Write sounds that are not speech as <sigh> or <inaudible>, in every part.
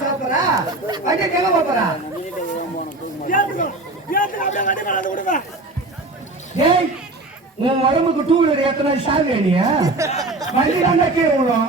சாப்பிடுறா? வண்டியை தெருல போறா? ஏய், உன் உடம்புக்கு டூ வீலர் ஏத்தனா சாவி அடிய வண்டி தானே கீழே விழும்.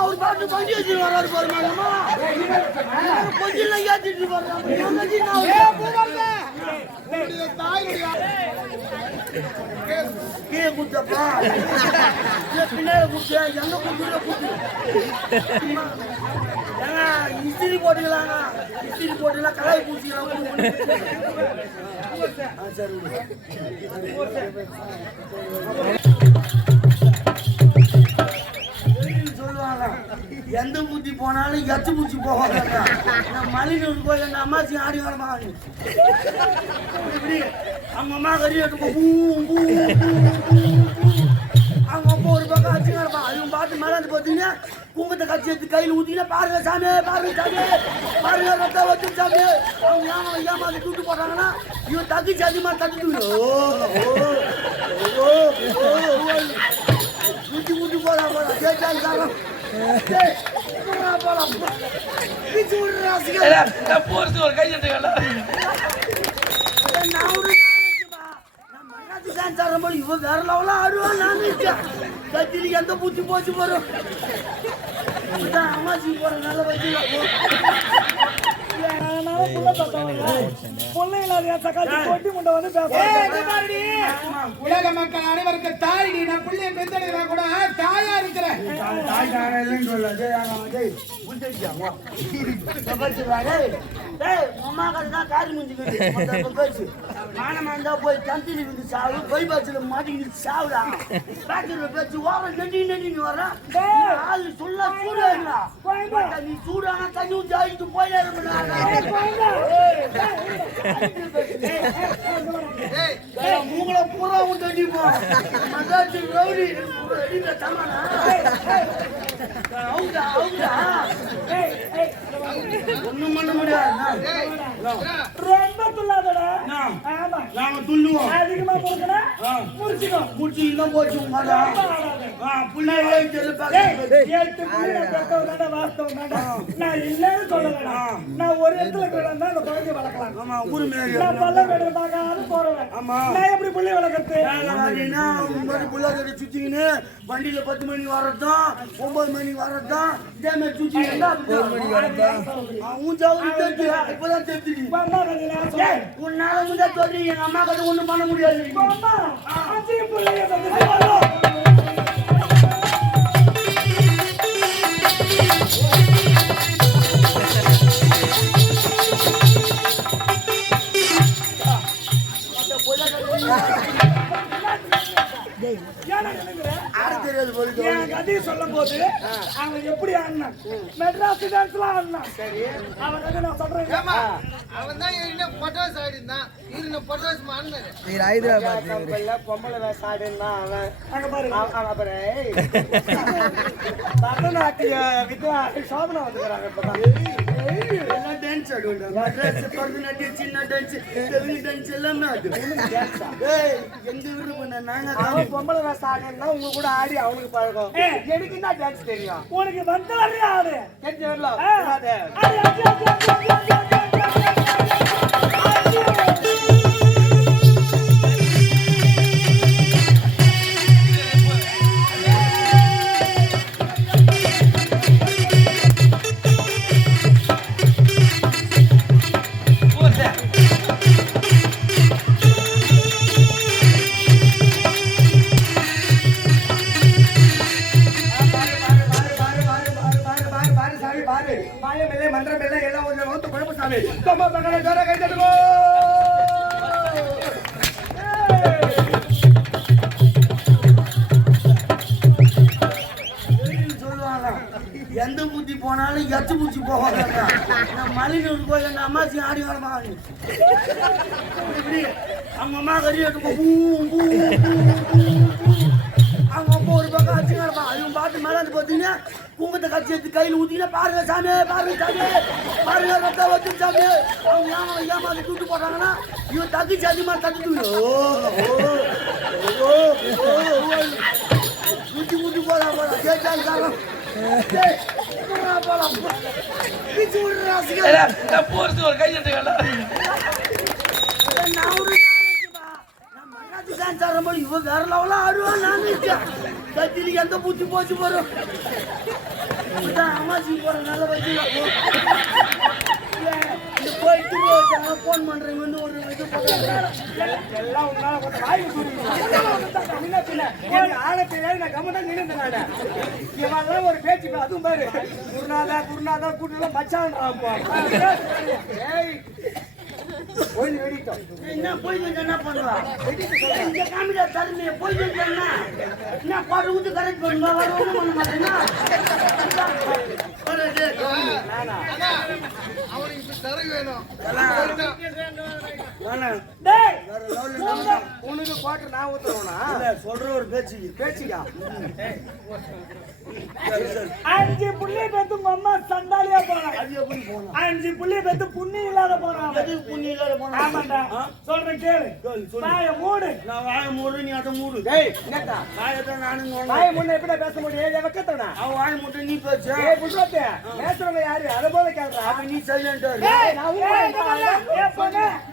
ஒரு பாட்டு பஞ்சு வச்சுட்டு வர்றாரு பாருமா கொஞ்சம் ஏத்திட்டு வர்றேன் கீழே குடிச்சப்பா பின்னாடி போட்டுக்கலாங்க போட்டுக்கலாம் கலாய் குடிச்சிக்கலாம் எந்த மூச்சி போனாலும் எச்சு மூச்சி போவாங்க நான் மலினூர் போய் எங்கள் அம்மாச்சி ஆடி வரமா இப்படி அவங்க அம்மா கறி அவங்க அப்பா ஒரு பக்கம் அச்சு கிடப்பான் அவங்க பாட்டு மேலே பார்த்தீங்கன்னா குங்குத்த காட்சி எடுத்து கையில் ஊத்திக்கினா பாருங்க சாமி பாருங்க சாமி. பாருங்க ரத்தம் வச்சு சாமி. அவங்க ஏமா ஏமா அதை தூட்டு போடுறாங்கன்னா இவன் தகுச்சி அதிகமாக தட்டுட்டு ஊட்டி ஊட்டி போலாம் போலாம் கேட்டா சாமி போறது ஒரு கை நான் வேற லெவலாக ஆடுவான் நான் இருக்கேன் கத்திரி எந்த பூச்சி போச்சு போறோம் அம்மாச்சி போற நல்ல வச்சுல உலக மக்கள் அனைவருக்கு தாய் நீ நான் பிள்ளைய கூட தாயா இருக்கிறேன். தாய் தானே இல்லைன்னு சொல்லுவாங்க காரி முடிஞ்சுக்கிட்டு மானமா இருந்தா போய் தந்திரி வந்து சாவு போய் பாச்சுல மாட்டிக்கிட்டு சாவுடா. பாக்கிற பேச்சு ஓரம் நெட்டி நெட்டின்னு வர்றான் ஆள் சொல்ல சூடாங்களா நீ சூடானா தண்ணி ஊற்றி ஆயிட்டு போயிடா மூங்களை பூரா விட்டு அடிப்போம் மதாச்சு ரவுடி அடிக்கிற சமானா. அவுடா அவுடா ஒண்ணும் பண்ண முடியாது. ரொம்ப துள்ளாதடா. ஆமா. நாங்க துள்ளுவோம். அதிகமா கொடுக்கணும் முடிச்சுக்கணும் முடிச்சு இன்னும் போச்சு உங்க பிள்ளைகளை ஏய், எட்டு புள்ளி பெத்தவன்தான்டா, வாஸ்தவன்தான்டா. நான் இல்லைன்னு சொல்லலடா. நான் ஒரு இடத்துல கிடந்தா அந்த குழந்தைய வளர்க்கலாம். ஆமா ஊரு மேலே நான் பல்ல வேடு பார்க்காத போறவன். ஆமா. நான் எப்படி புள்ளி வளர்க்கறது? அப்படின்னா மாதிரி புள்ளாக்கடை சுத்திக்கின்னு வண்டியில பத்து மணி வரட்டும் ஒன்பது மணி வரட்டும் இதே மாதிரி சுத்திக்கிட்டு உன்னால முடியாது எங்க அம்மா கிட்ட ஒண்ணும் பண்ண முடியாது. அவன் எப்படி ஆடினான்? மெட்ராஸ் டான்ஸ்லாம் ஆடினான். அவன் கதை நான் சொல்றேன். அவன் தான் என்ன பொட்டாஸ் ஆடிந்தான் இது பொட்டாஸ் மாறினாரு பொம்பளை வேஷம் ஆடுன்னா அவன் அங்க பாரு அவன் அப்புறம் பரதநாட்டிய <laughs> வித்வா சோதனை வந்துக்கிறாங்க இப்பதான். ఆడు డ్రెస్ పడుతున్న చిన్న డ్రెస్ తెలుగు డ్రెస్ ఎல்லாம் ఆడు எங்க வீட்டுல பண்ண நாங்க அவன் பொம்பளை வேஷ ஆடுனா உங்க கூட ஆடி. அவனுக்கு பழக்கம் எனக்கு என்ன டான்ஸ் தெரியும் ಹೇಳಿ ತಮ್ಮ ಮಗನ ಜ್ವರ ಕೈ ತಡೆಗೋ எந்த பூச்சி போனாலும் எச்சு பூச்சி போவாங்க மலினு போய் எங்க அம்மாச்சி ஆடி வரமாங்க அவங்க அம்மா கறி எடுக்கும் பூ பூ இவன் பார்த்து மேலாந்து பார்த்தீங்கன்னா குங்கத்தை கட்சி எடுத்து கையில் ஊற்றிங்கன்னா பாருங்க சாமி பாருங்க சாமி பாருங்க ரத்தம் வச்சு சாமி. அவங்க ஏமா ஏமாந்து தூட்டு போடுறாங்கன்னா இவன் தகுச்சி அதிகமாக ஓ ஊத்தி ஊத்தி போடா போடா. கேட்டாங்க காரணம் நான் ஒரு நாளைக்குப்பா. நான் மகாராஜி dance ஆடும்போது இவன் வேற level ஆ ஆடுவான், நான் நினைச்சேன். கத்தியில எந்த பூச்சி போச்சு பாரு. இதான் அம்மாச்சி போற நல்ல வண்டியில. ஏய், இந்த போயிட்டு போச்சாங்க, ஃபோன் பண்றேன், வந்து ஒரு இது போடுறாங்க. எல்லாம் உன்னால கொஞ்சம் வாய் ஆழத்திலே நான் கம்மதான் நின்று இவன் ஒரு பேச்சு அதுவும் பாரு குருநாதா குருநாதா கூட்டு மச்சான் ஏய் போய் வெடிட்டோம் என்ன போய் என்ன பண்ணுவா? காமிடா தருமையை போய் செஞ்சா என்ன? பாட்டு ஊத்தி பண்ண மாட்டேன்னா? வேணும் உனக்கு பாட்டு நான் ஊத்துறோம்னா சொல்ற ஒரு பேச்சு சரி. அஞ்சு புள்ளி பெத்து உங்க அம்மா சண்டாலியா போகணும்? அஞ்சு புள்ளி பெத்து புண்ணி இல்லாத? ஆமாண்டா? சொல்றேன் கேளு. வாய மூடு நான் வாயை மூடு, நீ அதை மூடு. டேய் என்னக்கா வாயத்தை நானும். வாய் முன்ன எப்படி பேச முடியும் ஏன் வெக்கத்தனா அவன் வாயை மூட்டு, நீ பேசு. ஏய் புஷ்பத்தே பேசுறவங்க யாரு அத போல கேக்குறா அப்ப நீ silent ஆ இரு. ஏய் நான்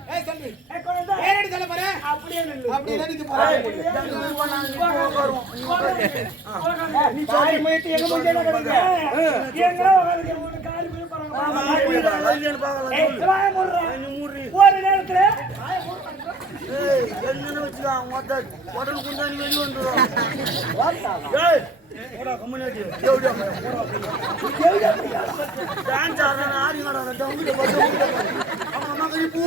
ஏய், வாடா. ஏய், ஏய், குழந்தை. ஏறடி சொல்ல போற அப்படியே நில்லு. நீ. நீ எங்க உனக்கு காரி போய் போறாங்க. ஏய். வாய மூடுறா. நீ. ஒரு நேரத்துல ஏய், மொத்த உடல் வெளிய. ஏய், போடா, போடா. டான்ஸ் ஆடுறானே, கறி பூ,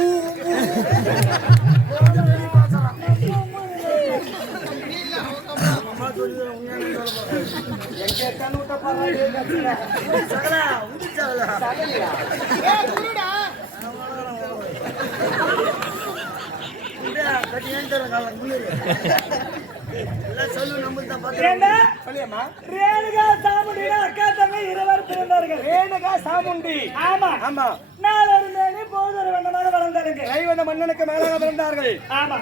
ரேணுகா சாமுண்டினா அக்கா தங்கை இருவர் பிறந்தார்கள். ரேணுகா சாமுண்டி. ஆமா. ஆமா. நாலொரு போதொரு வண்ணமாக வளர்ந்தாருங்க. கைவந்த மன்னனுக்கு மேலாக பிறந்தார்கள். ஆமா.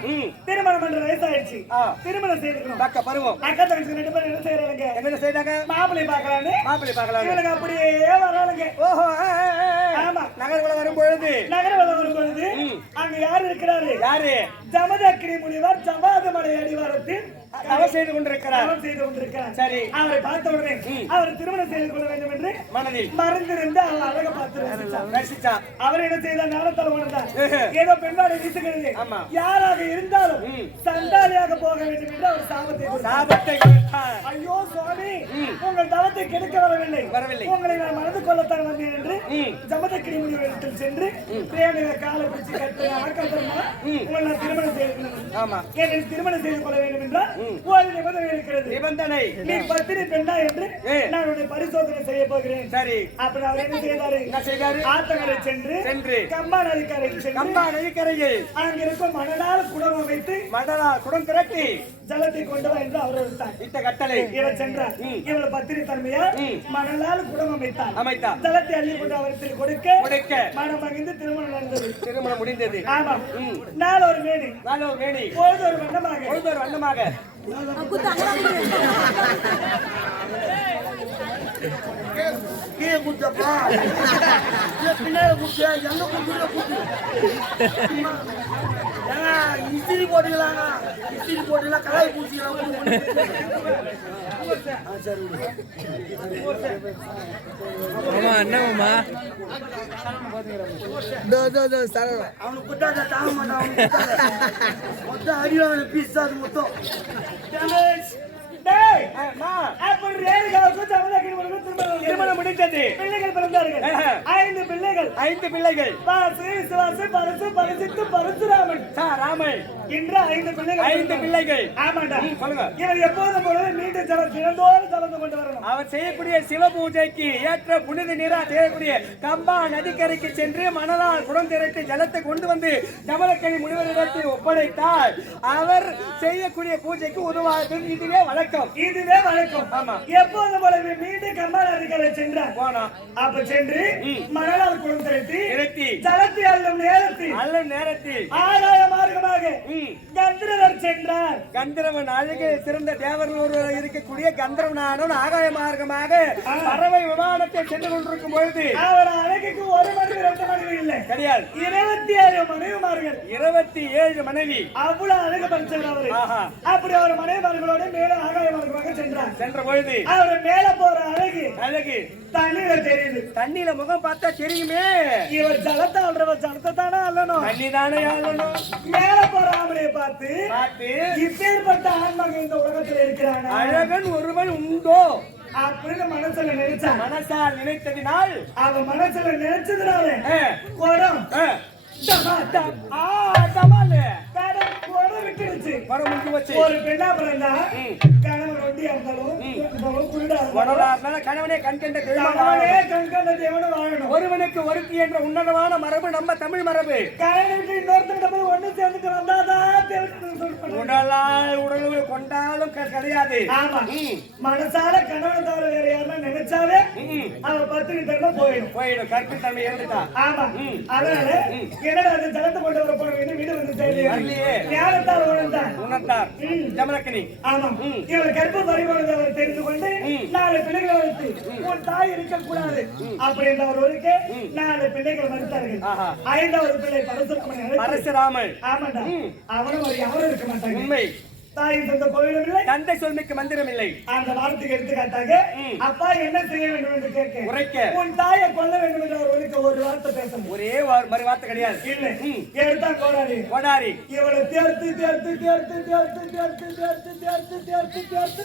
திருமணம் பண்ற வயசாயிடுச்சு. திருமணம் செய்துக்கணும். பக்க பருவம். அக்கா தங்கச்சி ரெண்டு பேரும் என்ன செய்யறாங்க என்ன செய்தாங்க? மாப்பிள்ளை பார்க்கலான்னு. மாப்பிள்ளை பார்க்கலாம் இவனுக்கு அப்படியே வரானுங்க ஓஹோ. ஆமா. நகர்வலம் வரும் பொழுது. நகரவதம் வரும் பொழுது அங்க யார் இருக்கிறாரு? யாரு? ஜமதக்கிரி முனிவர் ஜவாதமலை அடிவாரத்தில் தவம் செய்து கொண்டிருக்கிறார். தவம் செய்து கொண்டிருக்கிறார். சரி. அவரை பார்த்த உடனே அவர் திருமணம் செய்து கொள்ள வேண்டும் என்று மனதில். மறந்திருந்து அவர் அழக பார்த்து ரசித்தார். ரசிச்சா? அவர் என்ன செய்தார்? ஞானத்தால் உணர்ந்தார். ஏதோ பெண்ணாடை வீசுகிறது. யாராக இருந்தாலும் சண்டாலியாக போக வேண்டும் என்று அவர் சாபத்தை. சாபத்தை ஐயோ சுவாமி உங்கள் தவத்தை கெடுக்க வரவில்லை. வரவில்லை. உங்களை நான் மறந்து கொள்ளத்தான் வந்தேன் என்று. ஜமதக்கிரி முனிவரிடத்தில் சென்று பிரேமிக காலை பிடிச்சு கட்டு உங்களை நான் திருமணம் செய்து ஆமா. என்னை திருமணம் செய்து கொள்ள வேண்டும் என்றால் ஒரு நிபந்தனை இருக்கிறது. நிபந்தனை. நீ பத்திரி பெண்ணா என்று. நான் உன்னை பரிசோதனை செய்ய போகிறேன். சரி. அப்ப அவர் என்ன செய்தாரு? என்ன செய்தாரு? ஆத்தங்கரை சென்று சென்று. கம்பா நதிக்கரைக்கு சென்று கம்பா நதிக்கரையில் அங்க இருக்கும் மணலால் குடம் அமைத்து மடலா குடம் திரட்டி ஜலத்தை கொண்டு வா என்று அவர் இட்ட கட்டளை. இவர் சென்றார். இவள் பத்திரி தன்மையா ம். மணலால் குடம் அமைத்தார். அமைத்தார். ஜலத்தை அள்ளி கொண்டு அவருக்கு கொடுக்க கொடுக்க. மனம் மகிழ்ந்து திருமணம் நடந்தது. திருமணம் முடிந்தது. ஒரு மேனி. வேணி பொழுது ஒரு வண்ணமாக. பொழுதொரு வண்ணமாக. கீழே குத்தப்பா கீழே பின்னால குத்து எங்க குத்துல குத்து ஏங்க இஸ்திரி போட்டுக்கலாங்க இஸ்திரி போட்டுக்கலாம் கலாய் பூச்சிக்கலாம் சரி விடு. அவனுக்கு குத்தாத தாங்க மாட்டான் அவனுக்கு குத்தாத. மொத்தம் அடிவாங்க பீஸ் அது மொத்தம் ரமேஷ், திருமணம் முடிந்தது பிள்ளைகள் பிறந்தார்கள். ஐந்து பிள்ளைகள். ஐந்து பிள்ளைகள். வாசு விசுவாசு பரிசு பரிசித்து பரசுராமன் ராமன். இன்று ஐந்து பிள்ளைகள். ஐந்து பிள்ளைகள். ஆமாண்டா. சொல்லுங்க. இவன் எப்போதும் போல மீண்டும் தினந்தோறும் கொண்டு வரணும். அவர் செய்யக்கூடிய சிவ பூஜைக்கு ஏற்ற புனித நீரா செய்யக்கூடிய கம்பா நதிக்கரைக்கு சென்று மணலால் குடம் திரட்டி ஜலத்தை கொண்டு வந்து ஜமலக்கணி முனிவரிடத்தில் ஒப்படைத்தால் அவர் செய்யக்கூடிய பூஜைக்கு உதவாது. இதுவே வழக்கம். இதுவே வழக்கம் ஆமா. எப்போதும் போல மீண்டும் கம்மாள் அதிகாரை சென்றார் போனோம் அப்ப சென்று மணலால் குளம் திரட்டி திரட்டி ஜலத்தை அள்ளும் நேரத்தில் நல்ல நேரத்தில் ஆதாய மார்க்கமாக சென்றார். கந்தர்வன் அழகு சிறந்த தேவர்கள் ஒருவர் இருக்கக்கூடிய கந்தர்வனானவன் ஆகாய மார்க்கமாக பறவை விமானத்தை சென்று கொண்டிருக்கும் பொழுது அவர் அழகுக்கு ஒரு மனைவி ரெண்டு மனைவி இல்லை. கிடையாது. இருபத்தி ஏழு மனைவிமார்கள். இருபத்தி ஏழு மனைவி. அவ்வளவு அழகு பறிச்சவர் அவரு. அப்படி அவர் மனைவிமார்களோட மேல ஆகாய மார்க்கமாக சென்றார். சென்ற பொழுது அவர் மேல போற அழகு. அழகு. தண்ணீர தெரியுது. தண்ணியில முகம் பார்த்தா தெரியுமே. இவர் ஜலத்தை அல்றவர் ஜலத்தை தானே அள்ளணும் தண்ணி தானே ஆளணும் மேல போற ஆம்பளைய பார்த்து பார்த்து இப்பேற்பட்ட ஆன்மகன் இந்த உலகத்துல இருக்கிறான் அழகன் ஒருவன் உண்டோ? அப்படின்னு மனசுல நினைச்சா மனசால் நினைத்ததினால்? அவன் மனசுல நினைச்சதுனால குடம் ஒரு பெண்ணா பிறந்தா ஒருவனுக்கு ஒருத்தி என்ற உன்னதமான மரபு நம்ம தமிழ் மரபு. இன்னொருத்தன் ஒண்ணு வந்தாதான் உடலால் உடல் கொண்டாலும் கிடையாது. மனசால கணவன் தவிர வேற யாருன்னா நினைச்சாலே அவன் பத்து நிமிடம் போயிடும். போயிடும். கற்பில் தன்மை இருந்துட்டான் ஆமா. அதனால என்ன அது ஜலத்தை கொண்டு வர போறோம்? வீடு வந்து சேரலையே ஞானத்தார் உணர்ந்தார் உணர்ந்தார் ஆமா. இவர் கற்பு அவர் தெரிந்து கொண்டு நாலு பிள்ளைகளை வளர்த்து உன் தாய் இருக்கக்கூடாது. அப்படி என்று அவர் ஒருக்க நாலு பிள்ளைகள் மறுத்தார்கள். ஐந்தாவது பிள்ளை பரசுராமன் பரசுராமன். ஆமாண்டா. அவனும் ஒரு யாரும் இருக்க மாட்டாங்க. உண்மை. தாய் தந்த கோயிலும் இல்லை. தந்தை சொல்மிக்கு மந்திரம் இல்லை. அந்த வார்த்தைக்கு எடுத்துக்காட்டாக. அப்பா என்ன செய்ய வேண்டும் என்று கேட்க உரைக்க. உன் தாயை கொல்ல வேண்டும் என்று அவர் ஒருக்க ஒரு வார்த்தை பேசணும். ஒரே மறு வார்த்தை கிடையாது. இல்லை. எடுத்தா கோடாரி. கொடாரி. இவளை தேர்த்து தேர்த்து தேர்த்து தேர்த்து தேர்த்து தேர்த்து தேர்த்து தேர்த்து தேர்த்து.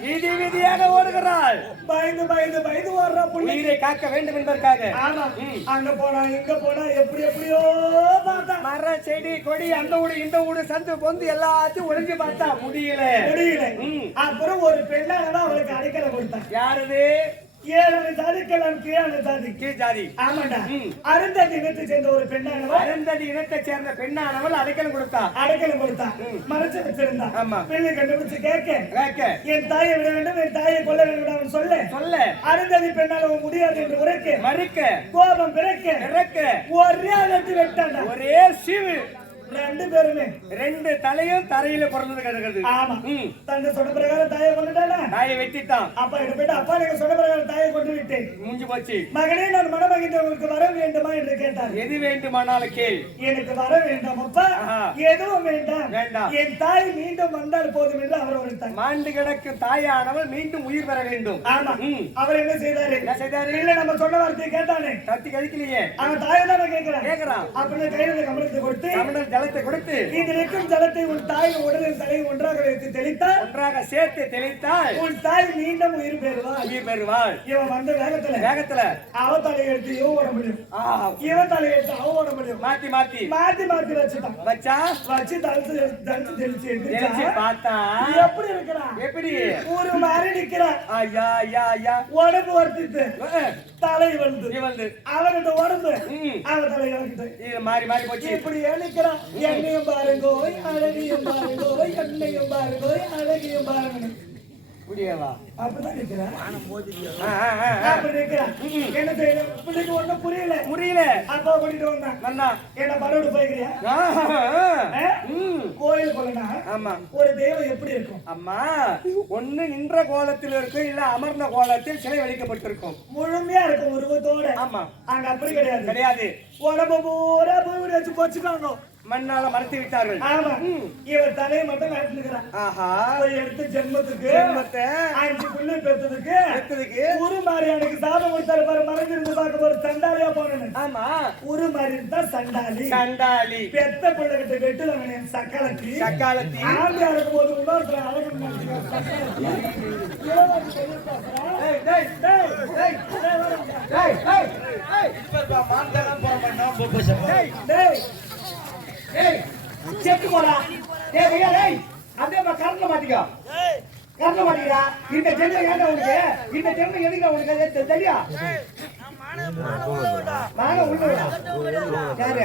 வீதி வீதியாக ஓடுகிறாள். பயந்து பயந்து பயந்து வர்ற புள்ளி. உயிரை காக்க வேண்டும் என்பதற்காக. ஆமா. அங்க போனா இங்க போனா எப்படி எப்படியோ பார்த்தா. மர செடி கொடி அந்த ஊடு இந்த ஊடு சந்து பொந்து எல்லாத்தையும் ஒளிஞ்சு பார்த்தா முடியல. முடியல. அப்புறம் ஒரு பெண்ணாலதான் அவளுக்கு அடைக்கலை கொடுத்தான். யாருது ஏழு சாதிக்கலாம் கீழான சாதி கீழ் ஜாதி ஆமாண்டா. அருந்ததி இனத்தை சேர்ந்த ஒரு பெண்ணானவள். அருந்ததி இனத்தைச் சேர்ந்த பெண்ணானவள் அடைக்கலம் கொடுத்தா. அடைக்கலம் கொடுத்தா. மறைச்சு வச்சிருந்தா. ஆமா. பிள்ளை கண்டுபிடிச்சு கேட்க. கேட்க. என் தாயை விட வேண்டும் என் தாயை கொல்ல வேண்டும் அவன் சொல்ல. சொல்ல. அருந்ததி பெண்ணால முடியாது என்று உரைக்க. மறுக்க. கோபம் பிறக்க. இறக்க ஒரே அலட்டி வெட்டாண்டா. ஒரே சிவு. ரெண்டு பேருமே. ரெண்டு தலையும் தரையில பிறந்தது கிடக்குது. ஆமா. தந்த சொன்ன பிரகாரம் தாயை கொண்டுட்டானா தாயை வெட்டிட்டான். அப்பா கிட்ட போயிட்டு அப்பா நீங்க சொன்ன தாயை கொண்டு விட்டேன் முடிஞ்சு போச்சு. மகனே நான் மணமகிழ்ந்தவங்களுக்கு வர வேண்டுமா என்று கேட்டார். எது வேண்டுமானாலும் கேள். எனக்கு வர வேண்டாம் அப்பா. எதுவும் வேண்டாம். வேண்டாம். என் தாய் மீண்டும் வந்தால் போதும் என்று அவர் உரைத்தார் மாண்டு கிடக்கும் தாயானவள் மீண்டும் உயிர் பெற வேண்டும். ஆமா. அவர் என்ன செய்தாரு? என்ன செய்தாரு? இல்ல நம்ம சொன்ன வார்த்தையை கேட்டானே. கத்தி கழிக்கலையே. அவன் தாயை தான் கேட்கிறான். கேக்குறான் அப்படின்னு கையில கமலத்தை கொடுத்து தமிழர் ஜலத்தை கொடுத்து இதில் இருக்கும் ஜலத்தை உன் தாயின் உடலின் தலையை ஒன்றாக வைத்து தெளித்தால் ஒன்றாக சேர்த்து தெளித்தால் உன் தாய் மீண்டும் உயிர் பெறுவாள். உயிர் பெறுவாள். இவன் வந்த வேகத்துல. வேகத்துல. அவ தலையை எடுத்து இவன் ஓட முடியும். ஆ, இவன் தலையை எடுத்து அவன் ஓட முடியும். மாத்தி மாத்தி. மாத்தி மாத்தி வச்சுட்டான். வச்சா? வச்சு தடுத்து தடுத்து தெளிச்சு தெளிச்சு பார்த்தா? எப்படி இருக்கிறான் எப்படி? ஒரு மாதிரி நிக்கிறான் ஐயா ஐயா ஐயா. உடம்பு வர்த்தித்து அஹ், தலை வந்து இவள்து அவன்கிட்ட உடம்பு. ம். அவன் தலை இறங்கிட்டு இது மாறி மாறி போச்சு. இப்படி நிக்கிறான் என்னையும் பாருங்கோ அழகியும் பாருங்கோ என்னையும் பாருங்கோ அழகியும் பாருங்க அப்படிதான் நிக்கிறான். அப்படி நிக்கிறான் என்ன செய்யணும் பிள்ளைக்கு ஒண்ணும் புரியல. புரியல. அப்பா கூட்டிட்டு வந்தான். மன்னா என்ன பரோடு போய்க்கிறியா. கோயில் கொள்ளனா ஆமா. ஒரு தெய்வம் எப்படி இருக்கும்? அம்மா ஒண்ணு நின்ற கோலத்தில் இருக்கும் இல்ல அமர்ந்த கோலத்தில் சிலை வடிக்கப்பட்டிருக்கும். முழுமையா இருக்கும் உருவத்தோட. ஆமா. அங்க அப்படி கிடையாது. கிடையாது. உடம்பு பூரா போய் வச்சு வச்சுட்டாங்க மண்ணால மறைத்து விட்டார்கள். ஆமா. இவர் தலையை மட்டும் நடத்துக்கிறான் ஆஹா. எடுத்து ஜென்மத்துக்கு ஜென்மத்தை அஞ்சு பிள்ளை பெற்றதுக்கு பெத்ததுக்கு ஒரு மாதிரி எனக்கு சாபம் கொடுத்தாரு பாரு மறைஞ்சிருந்து பார்க்க ஒரு சண்டாலியா போனேன் ஆமா. ஒரு மாதிரி தான் சண்டாலி சண்டாளி. பெத்த பிள்ளை கிட்ட வெட்டுவாங்க சக்கலத்தி. சக்காலத்தி. ஆம்பியா இருக்கும் போது இன்னொருத்தர் அழகு செத்து போடா. டே பையா டேய் அதே மாதிரி கரண்ட்ல மாட்டிக்கோ. கரண்ட்ல மாட்டிக்கிறா. இந்த ஜென்ம ஏண்டா உனக்கு? இந்த ஜென்ம எதுக்குடா உனக்கு? தெரியா? மான உள்ளடா சரி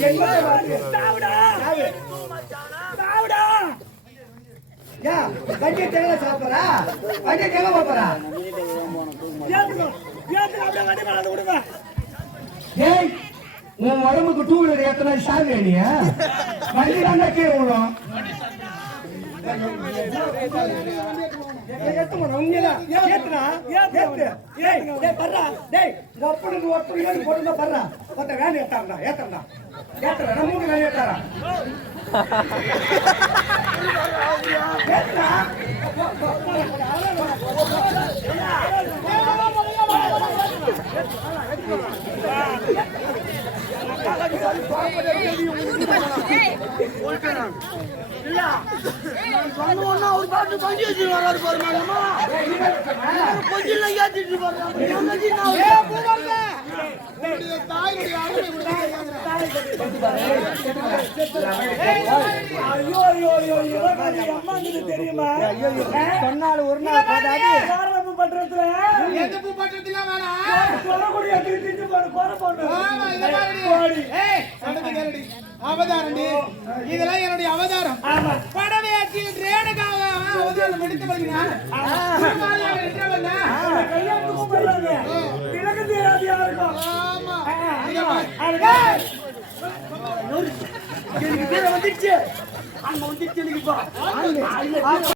ஜென்மத்தை மாட்டு சாவுடா. யா வண்டியை தேவை உன் உடம்புக்கு டூ வீலர் ஏத்தனா சாவி நீ வண்டி தாண்டா கீழே விழும். ஏத்துமா தெரியுமா சொன்னால் ஒரு நாள் பண்றதுல எந்த பூ பண்றதுல வேணாம் கொரகுடி எடுத்துட்டு போற கொர போடு. ஆமா இந்த மாதிரி இதெல்லாம் என்னுடைய அவதாரம். ஆமா. படவேற்றில் ரேணுகாவ அவதாரம் முடித்து வருகிறான் கல்யாணத்துக்கு போறாங்க கிழக்கு ஆமா.